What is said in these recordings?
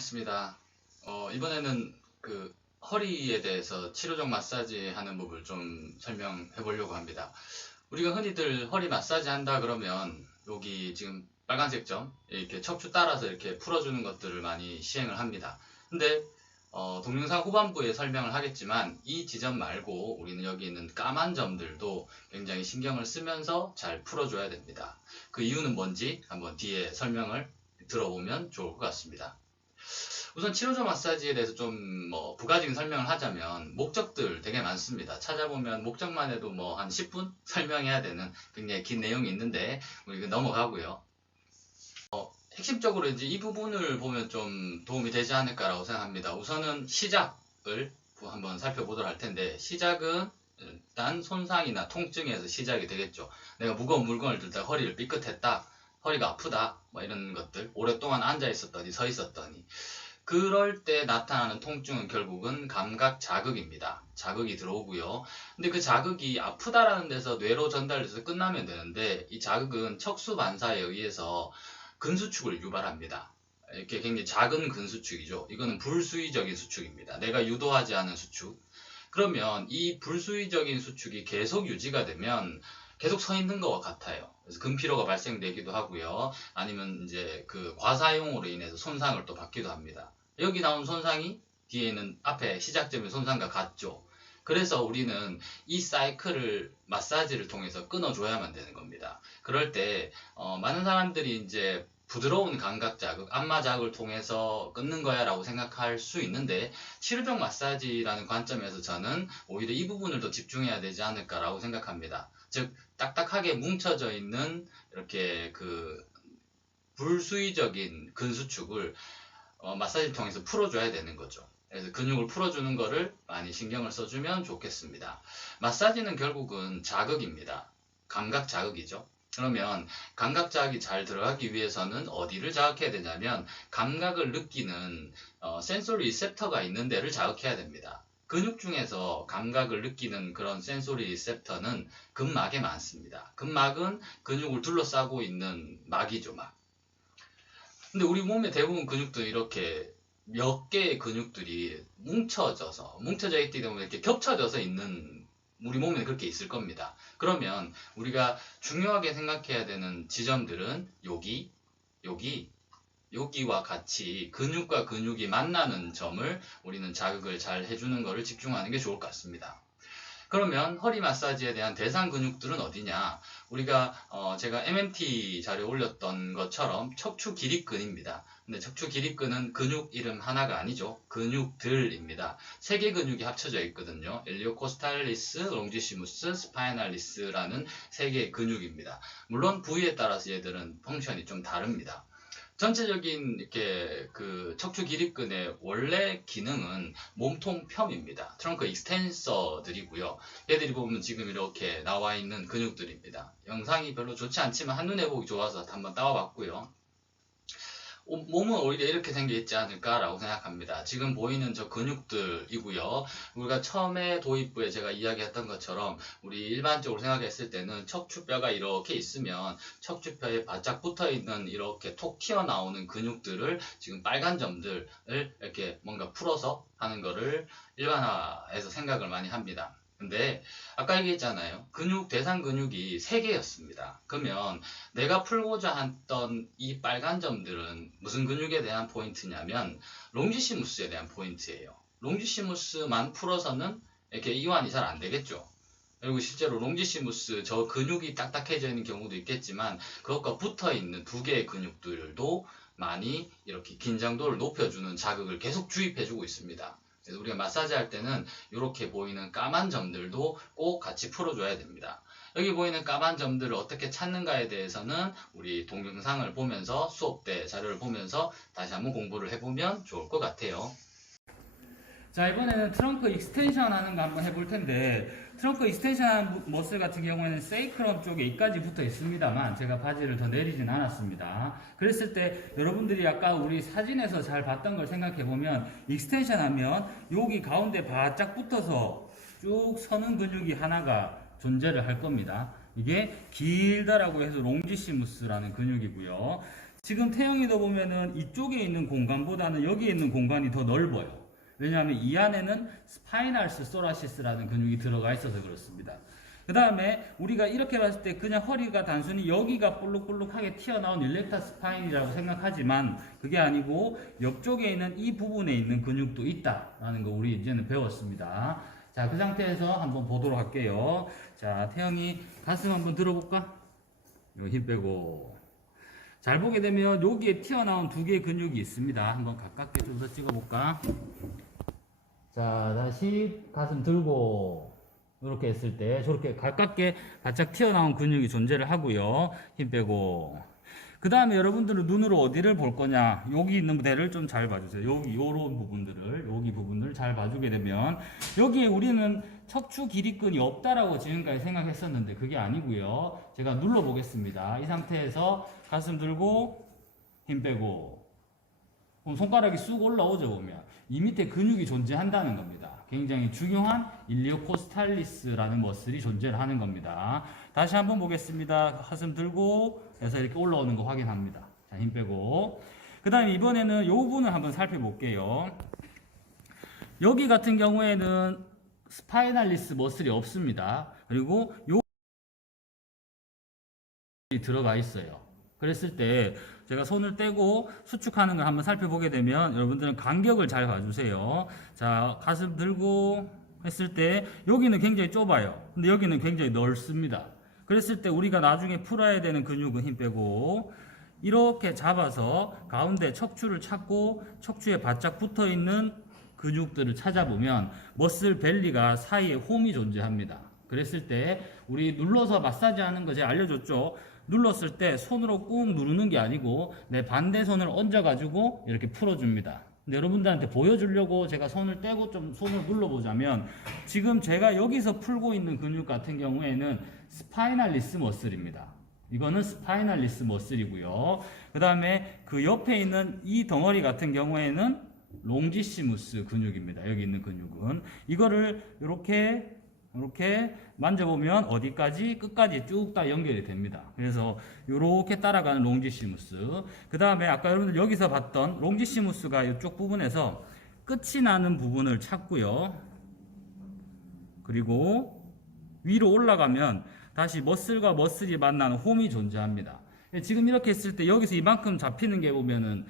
반갑습니다. 어, 이번에는 그 허리에 대해서 치료적 마사지 하는 법을 좀 설명해 보려고 합니다. 우리가 흔히들 허리 마사지 한다 그러면 여기 지금 빨간색 점 이렇게 척추 따라서 이렇게 풀어주는 것들을 많이 시행을 합니다. 근데 어, 동영상 후반부에 설명을 하겠지만 이 지점 말고 우리는 여기 있는 까만 점들도 굉장히 신경을 쓰면서 잘 풀어줘야 됩니다. 그 이유는 뭔지 한번 뒤에 설명을 들어보면 좋을 것 같습니다. 우선 치료적 마사지에 대해서 좀 뭐 부가적인 설명을 하자면 목적들 되게 많습니다. 찾아보면 목적만 해도 뭐 한 10분 설명해야 되는 굉장히 긴 내용이 있는데 우리 이거 넘어가고요. 어, 핵심적으로 이제 이 부분을 보면 좀 도움이 되지 않을까라고 생각합니다. 우선은 시작을 한번 살펴보도록 할 텐데 시작은 일단 손상이나 통증에서 시작이 되겠죠. 내가 무거운 물건을 들다 허리를 삐끗했다. 허리가 아프다. 뭐 이런 것들. 오랫동안 앉아 있었더니 서 있었더니. 그럴 때 나타나는 통증은 결국은 감각 자극입니다. 자극이 들어오고요. 근데 그 자극이 아프다라는 데서 뇌로 전달돼서 끝나면 되는데 이 자극은 척수 반사에 의해서 근수축을 유발합니다. 이렇게 굉장히 작은 근수축이죠. 이거는 불수의적인 수축입니다. 내가 유도하지 않은 수축. 그러면 이 불수의적인 수축이 계속 유지가 되면 계속 서 있는 것과 같아요. 그래서 근피로가 발생되기도 하고요. 아니면 이제 그 과사용으로 인해서 손상을 또 받기도 합니다. 여기 나온 손상이 뒤에 있는 앞에 시작점의 손상과 같죠. 그래서 우리는 이 사이클을 마사지를 통해서 끊어줘야만 되는 겁니다. 그럴 때 어, 많은 사람들이 이제 부드러운 감각 자극, 안마 자극을 통해서 끊는 거야 라고 생각할 수 있는데 치료적 마사지라는 관점에서 저는 오히려 이 부분을 더 집중해야 되지 않을까라고 생각합니다. 즉 딱딱하게 뭉쳐져 있는 이렇게 그 불수의적인 근수축을 어, 마사지를 통해서 풀어줘야 되는 거죠. 그래서 근육을 풀어주는 거를 많이 신경을 써주면 좋겠습니다. 마사지는 결국은 자극입니다. 감각 자극이죠. 그러면 감각 자극이 잘 들어가기 위해서는 어디를 자극해야 되냐면 감각을 느끼는 어, 센소리 리셉터가 있는 데를 자극해야 됩니다. 근육 중에서 감각을 느끼는 그런 센소리 리셉터는 근막에 많습니다. 근막은 근육을 둘러싸고 있는 막이죠, 막. 근데 우리 몸의 대부분 근육도 이렇게 몇 개의 근육들이 뭉쳐져서 뭉쳐져 있기 때문에 이렇게 겹쳐져서 있는 우리 몸에 그렇게 있을 겁니다. 그러면 우리가 중요하게 생각해야 되는 지점들은 여기, 여기, 여기와 같이 근육과 근육이 만나는 점을 우리는 자극을 잘 해주는 것을 집중하는 게 좋을 것 같습니다. 그러면 허리 마사지에 대한 대상 근육들은 어디냐? 우리가 어 제가 MMT 자료 올렸던 것처럼 척추 기립근입니다. 근데 척추 기립근은 근육 이름 하나가 아니죠. 근육들입니다. 세 개 근육이 합쳐져 있거든요. 엘리오코스탈리스, 롱지시무스, 스파이널리스라는 세 개의 근육입니다. 물론 부위에 따라서 얘들은 펑션이 좀 다릅니다. 전체적인 이렇게 그 척추 기립근의 원래 기능은 몸통 펴입니다. 트렁크 익스텐서들이고요. 얘들이 보면 지금 이렇게 나와 있는 근육들입니다. 영상이 별로 좋지 않지만 한눈에 보기 좋아서 한번 따와봤고요. 몸은 오히려 이렇게 생겨 있지 않을까라고 생각합니다. 지금 보이는 저 근육들이고요. 우리가 처음에 도입부에 제가 이야기했던 것처럼 우리 일반적으로 생각했을 때는 척추뼈가 이렇게 있으면 척추뼈에 바짝 붙어 있는 이렇게 톡 튀어나오는 근육들을 지금 빨간 점들을 이렇게 뭔가 풀어서 하는 거를 일반화해서 생각을 많이 합니다. 근데 아까 얘기했잖아요. 근육 대상 근육이 3개였습니다. 그러면 내가 풀고자 했던 이 빨간 점들은 무슨 근육에 대한 포인트냐면 롱지시무스에 대한 포인트예요. 롱지시무스만 풀어서는 이렇게 이완이 잘 안 되겠죠. 그리고 실제로 롱지시무스 저 근육이 딱딱해져 있는 경우도 있겠지만 그것과 붙어 있는 두 개의 근육들도 많이 이렇게 긴장도를 높여주는 자극을 계속 주입해주고 있습니다. 그래서 우리가 마사지 할 때는 이렇게 보이는 까만 점들도 꼭 같이 풀어줘야 됩니다. 여기 보이는 까만 점들을 어떻게 찾는가에 대해서는 우리 동영상을 보면서 수업 때 자료를 보면서 다시 한번 공부를 해보면 좋을 것 같아요. 자 이번에는 트렁크 익스텐션 하는 거 한번 해볼 텐데 트렁크 익스텐션 머슬 같은 경우에는 세이크럼 쪽에 이까지 붙어 있습니다만 제가 바지를 더 내리진 않았습니다. 그랬을 때 여러분들이 아까 우리 사진에서 잘 봤던 걸 생각해 보면 익스텐션 하면 여기 가운데 바짝 붙어서 쭉 서는 근육이 하나가 존재를 할 겁니다. 이게 길다라고 해서 롱지시무스라는 근육이고요. 지금 태영이도 보면은 이쪽에 있는 공간보다는 여기에 있는 공간이 더 넓어요. 왜냐하면 이 안에는 스파이널스 소라시스라는 근육이 들어가 있어서 그렇습니다. 그 다음에 우리가 이렇게 봤을 때 그냥 허리가 단순히 여기가 볼록볼록하게 튀어나온 일렉타 스파인이라고 생각하지만 그게 아니고 옆쪽에 있는 이 부분에 있는 근육도 있다라는 거 우리 이제는 배웠습니다. 자, 그 상태에서 한번 보도록 할게요. 자, 태영이 가슴 한번 들어볼까? 힘 빼고. 잘 보게 되면 여기에 튀어나온 두 개의 근육이 있습니다. 한번 가깝게 좀 더 찍어볼까? 자, 다시 가슴 들고 이렇게 했을 때 저렇게 가깝게 바짝 튀어나온 근육이 존재를 하고요. 힘 빼고. 그 다음에 여러분들은 눈으로 어디를 볼 거냐? 여기 있는 데를 좀 잘 봐주세요. 여기 요런 부분들을 여기 부분을 잘 봐주게 되면 여기에 우리는 척추 길이끈이 없다라고 지금까지 생각했었는데 그게 아니고요. 제가 눌러 보겠습니다. 이 상태에서 가슴 들고 힘 빼고 그럼 손가락이 쑥 올라오죠 보면 이 밑에 근육이 존재한다는 겁니다. 굉장히 중요한 일리오코스탈리스라는 머슬이 존재를 하는 겁니다. 다시 한번 보겠습니다. 가슴 들고 해서 이렇게 올라오는 거 확인합니다. 자, 힘 빼고 그 다음에 이번에는 이 부분을 한번 살펴볼게요. 여기 같은 경우에는 스파이널리스 머슬이 없습니다. 그리고 요 들어가 있어요. 그랬을 때 제가 손을 떼고 수축하는 걸 한번 살펴보게 되면 여러분들은 간격을 잘 봐주세요. 자, 가슴 들고 했을 때 여기는 굉장히 좁아요. 근데 여기는 굉장히 넓습니다. 그랬을 때 우리가 나중에 풀어야 되는 근육은 힘 빼고 이렇게 잡아서 가운데 척추를 찾고 척추에 바짝 붙어 있는 근육들을 찾아보면 머슬 벨리가 사이에 홈이 존재합니다. 그랬을 때 우리 눌러서 마사지 하는 거 제가 알려줬죠. 눌렀을 때 손으로 꾹 누르는 게 아니고 내 반대 손을 얹어가지고 이렇게 풀어줍니다. 여러분들한테 보여주려고 제가 손을 떼고 좀 손을 눌러보자면 지금 제가 여기서 풀고 있는 근육 같은 경우에는 스파이널리스 머슬입니다. 이거는 스파이널리스 머슬이고요. 그 다음에 그 옆에 있는 이 덩어리 같은 경우에는 롱지시무스 근육입니다. 여기 있는 근육은 이거를 이렇게 이렇게 만져보면 어디까지 끝까지 쭉 다 연결이 됩니다. 그래서 이렇게 따라가는 롱지시무스. 그 다음에 아까 여러분들 여기서 봤던 롱지시무스가 이쪽 부분에서 끝이 나는 부분을 찾고요. 그리고 위로 올라가면 다시 머슬과 머슬이 만나는 홈이 존재합니다. 지금 이렇게 했을 때 여기서 이만큼 잡히는 게 보면은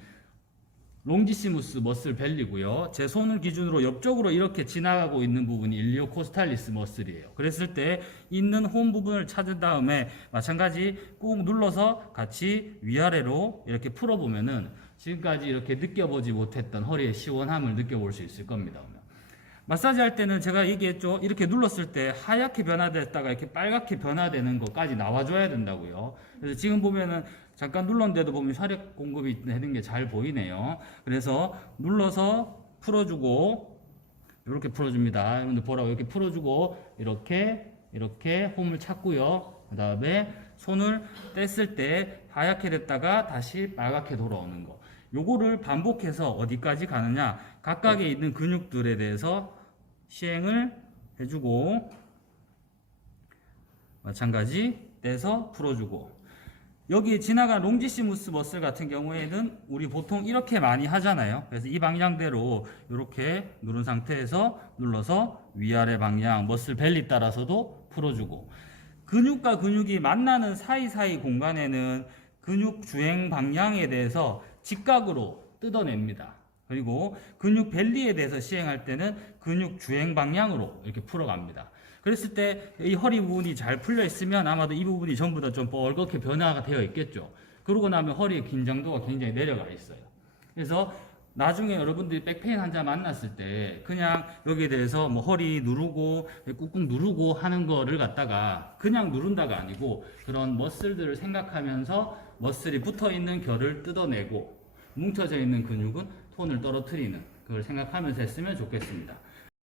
롱지시무스 머슬 벨리고요. 제 손을 기준으로 옆쪽으로 이렇게 지나가고 있는 부분이 일리오코스탈리스 머슬이에요. 그랬을 때 있는 홈 부분을 찾은 다음에 마찬가지 꾹 눌러서 같이 위아래로 이렇게 풀어보면은 지금까지 이렇게 느껴보지 못했던 허리의 시원함을 느껴볼 수 있을 겁니다. 마사지 할 때는 제가 얘기했죠. 이렇게 눌렀을 때 하얗게 변화됐다가 이렇게 빨갛게 변화되는 것까지 나와줘야 된다고요. 그래서 지금 보면은 잠깐 눌렀는데도 보면 혈액 공급이 되는 게 잘 보이네요. 그래서 눌러서 풀어주고 이렇게 풀어줍니다. 여러분들 보라고 이렇게 풀어주고 이렇게 이렇게 홈을 찾고요. 그 다음에 손을 뗐을 때 하얗게 됐다가 다시 빨갛게 돌아오는 거. 요거를 반복해서 어디까지 가느냐 각각에 있는 근육들에 대해서 시행을 해주고 마찬가지 떼서 풀어주고 여기 지나간 롱지시무스 머슬 같은 경우에는 우리 보통 이렇게 많이 하잖아요. 그래서 이 방향대로 이렇게 누른 상태에서 눌러서 위아래 방향 머슬 벨리 따라서도 풀어주고 근육과 근육이 만나는 사이사이 공간에는 근육 주행 방향에 대해서 직각으로 뜯어냅니다. 그리고 근육 벨리에 대해서 시행할 때는 근육 주행 방향으로 이렇게 풀어갑니다. 그랬을 때 이 허리 부분이 잘 풀려 있으면 아마도 이 부분이 전부 다 좀 뻘겋게 변화가 되어 있겠죠. 그러고 나면 허리의 긴장도가 굉장히 내려가 있어요. 그래서 나중에 여러분들이 백페인 환자 만났을 때 그냥 여기에 대해서 뭐 허리 누르고 꾹꾹 누르고 하는 거를 갖다가 그냥 누른다가 아니고 그런 머슬들을 생각하면서 머슬이 붙어 있는 결을 뜯어내고 뭉쳐져 있는 근육은 톤을 떨어뜨리는 그걸 생각하면서 했으면 좋겠습니다.